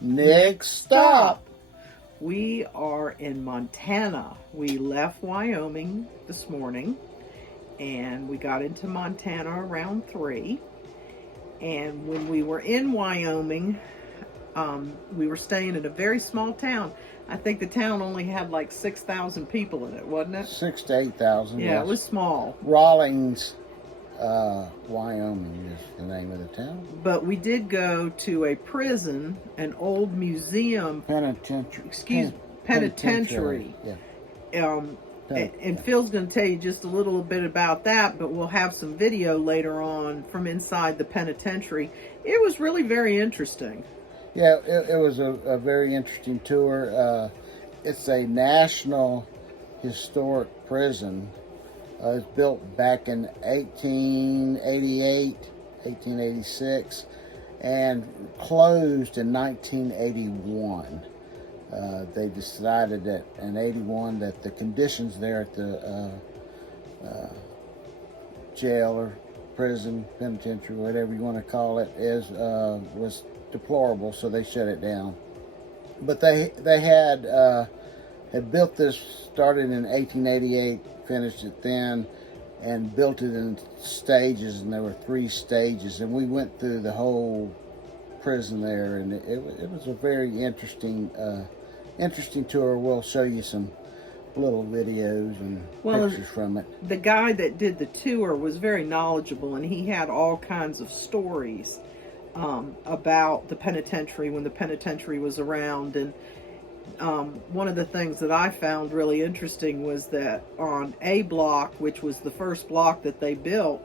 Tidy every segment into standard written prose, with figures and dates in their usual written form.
Next stop. We are in Montana. We left Wyoming this morning and we got into Montana around 3. And when we were in Wyoming, we were staying in a very small town. I think the town only had like 6,000 people in it, wasn't it? 6,000 to 8,000. Yeah, yes. It was small. Rawlings, Wyoming is the name of the town. But we did go to a prison, an old museum. Penitentiary. Penitentiary. Yeah. And Phil's going to tell you just a little bit about that, but we'll have some video later on from inside the penitentiary. It was really very interesting. Yeah, it was a very interesting tour. It's a national historic prison. It was built back in 1888, 1886, and closed in 1981. They decided that in 81 that the conditions there at the jail or prison, penitentiary, whatever you want to call it, was deplorable, so they shut it down. But they had built this, started in 1888, finished it then, and built it in stages, and there were 3 stages, and we went through the whole prison there, and it was a very interesting tour. We'll show you some little videos and pictures from it. The guy that did the tour was very knowledgeable, and he had all kinds of stories about the penitentiary when the penitentiary was around. And one of the things that I found really interesting was that on A block, which was the first block that they built,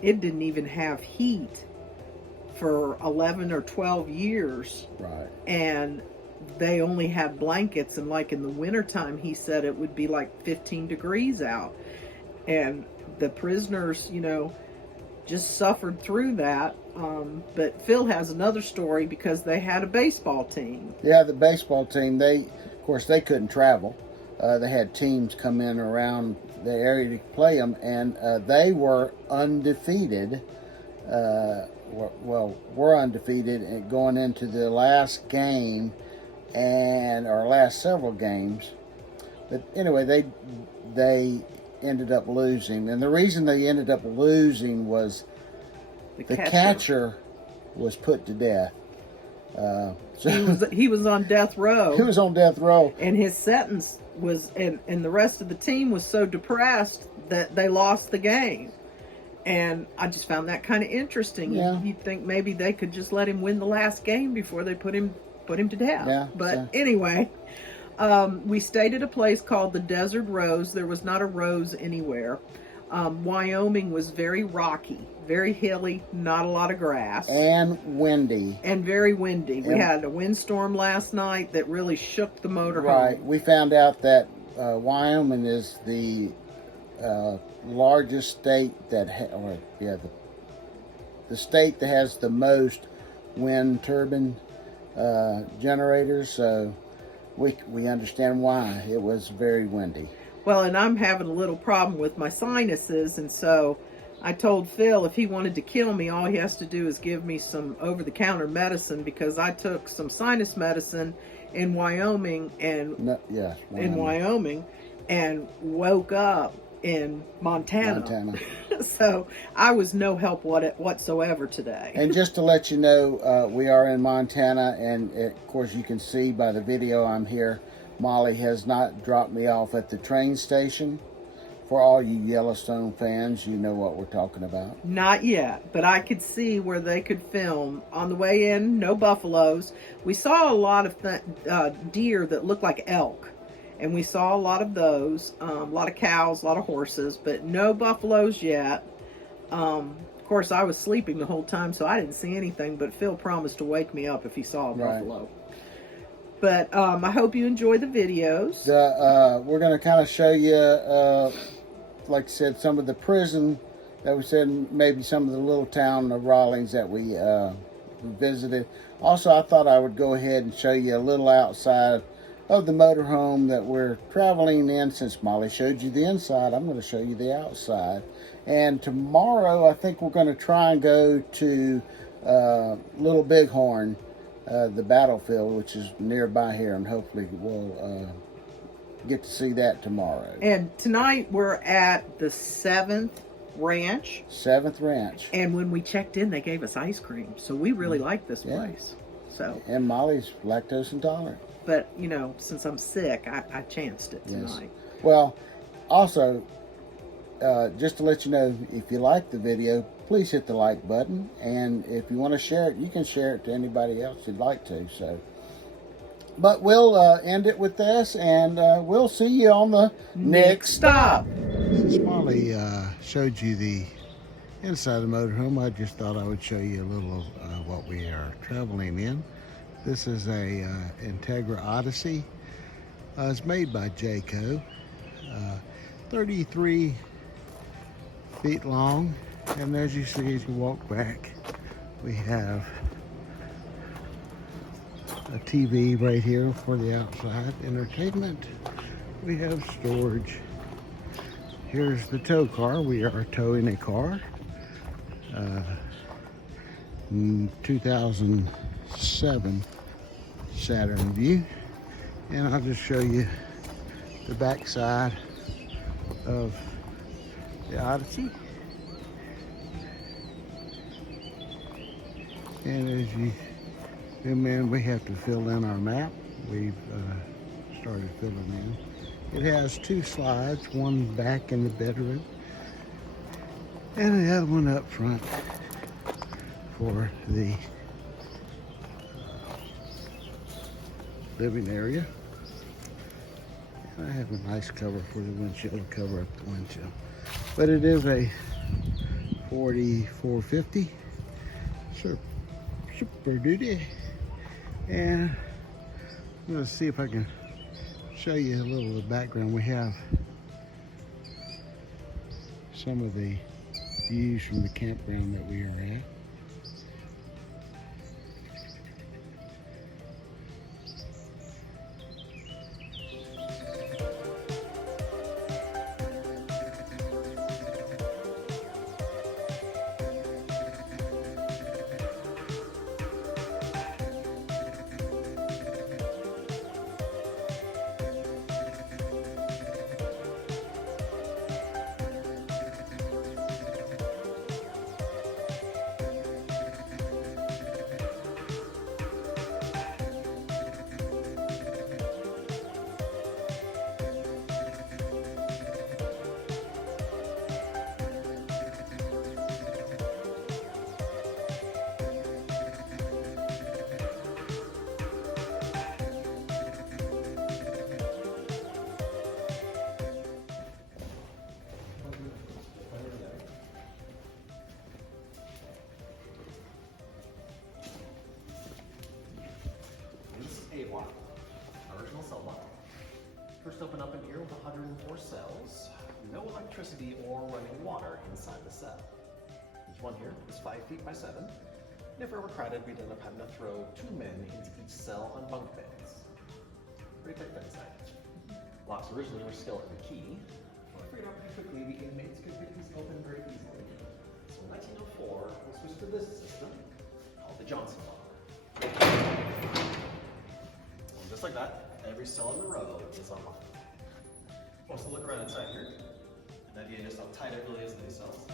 it didn't even have heat for 11 or 12 years. Right. And they only had blankets, and like in the wintertime, he said it would be like 15 degrees out. And the prisoners, just suffered through that. But Phil has another story because they had a baseball team. Yeah, the baseball team, of course, they couldn't travel. They had teams come in around the area to play them, and they were undefeated. We're undefeated and going into the last game and our last several games. But anyway, they ended up losing, and the reason they ended up losing was the catcher was put to death. So he was on death row. He was on death row, and his sentence was, and the rest of the team was so depressed that they lost the game. And I just found that kind of interesting. Yeah. You'd think maybe they could just let him win the last game before they put him to death. Yeah, but anyway, we stayed at a place called the Desert Rose. There was not a rose anywhere. Wyoming was very rocky, very hilly, not a lot of grass. And windy. And very windy. We had a windstorm last night that really shook the motorhome. Right. We found out that Wyoming is the largest state the state that has the most wind turbine generators, so we understand why. It was very windy. Well, and I'm having a little problem with my sinuses, and so I told Phil if he wanted to kill me, all he has to do is give me some over-the-counter medicine, because I took some sinus medicine in Wyoming and and woke up in Montana. So I was no help whatsoever today. And just to let you know, we are in Montana, and of course you can see by the video I'm here. Molly has not dropped me off at the train station. For all you Yellowstone fans, you know what we're talking about. Not yet, but I could see where they could film. On the way in, no buffaloes. We saw a lot of deer that looked like elk, and we saw a lot of those, a lot of cows, a lot of horses, but no buffaloes yet. Of course, I was sleeping the whole time, so I didn't see anything, but Phil promised to wake me up if he saw a buffalo. But I hope you enjoy the videos. We're going to kind of show you, like I said, some of the prison that we said, maybe some of the little town of Rawlings that we visited. Also, I thought I would go ahead and show you a little outside of the motorhome that we're traveling in. Since Molly showed you the inside, I'm going to show you the outside. And tomorrow, I think we're going to try and go to Little Bighorn. the battlefield, which is nearby here, and hopefully we'll get to see that tomorrow. And tonight we're at the 7th ranch. 7th ranch. And when we checked in, they gave us ice cream. So we really like this place. So. And Molly's lactose intolerant. But, you know, since I'm sick, I chanced it tonight. Yes. Well, also, just to let you know, if you like the video, please hit the like button. And if you want to share it, you can share it to anybody else you'd like to. So, but we'll end it with this, and we'll see you on the next stop. Since Molly showed you the inside the motorhome, I just thought I would show you a little of what we are traveling in. This is a Integra Odyssey. It's made by Jayco. 33 feet long, and as you see as you walk back, we have a TV right here for the outside entertainment. We have storage. Here's the tow car. We are towing a car. 2007 Saturn View, and I'll just show you the back side of the Odyssey. And as you zoom in, we have to fill in our map. We've started filling in. It has 2 slides, one back in the bedroom and the other one up front for the living area. And I have a nice cover for the windshield to cover up the windshield. But it is a 4450 Super Duty. And I'm going to see if I can show you a little of the background. We have some of the views from the campground that we are at. Original cell block. First open up in here with 104 cells. No electricity or running water inside the cell. Each one here is 5 feet by 7. And if ever crowded, we'd end up having to throw 2 men into each cell on bunk beds. Pretty tight inside. Locks originally were skeleton key, but figured out pretty quickly the inmates could pick these open very easily. So in 1904, we switched to this system called the Johnson lock. Just like that, every cell in the row is unlocked. Wants to look around inside here. An idea just how tight it really is in these cells.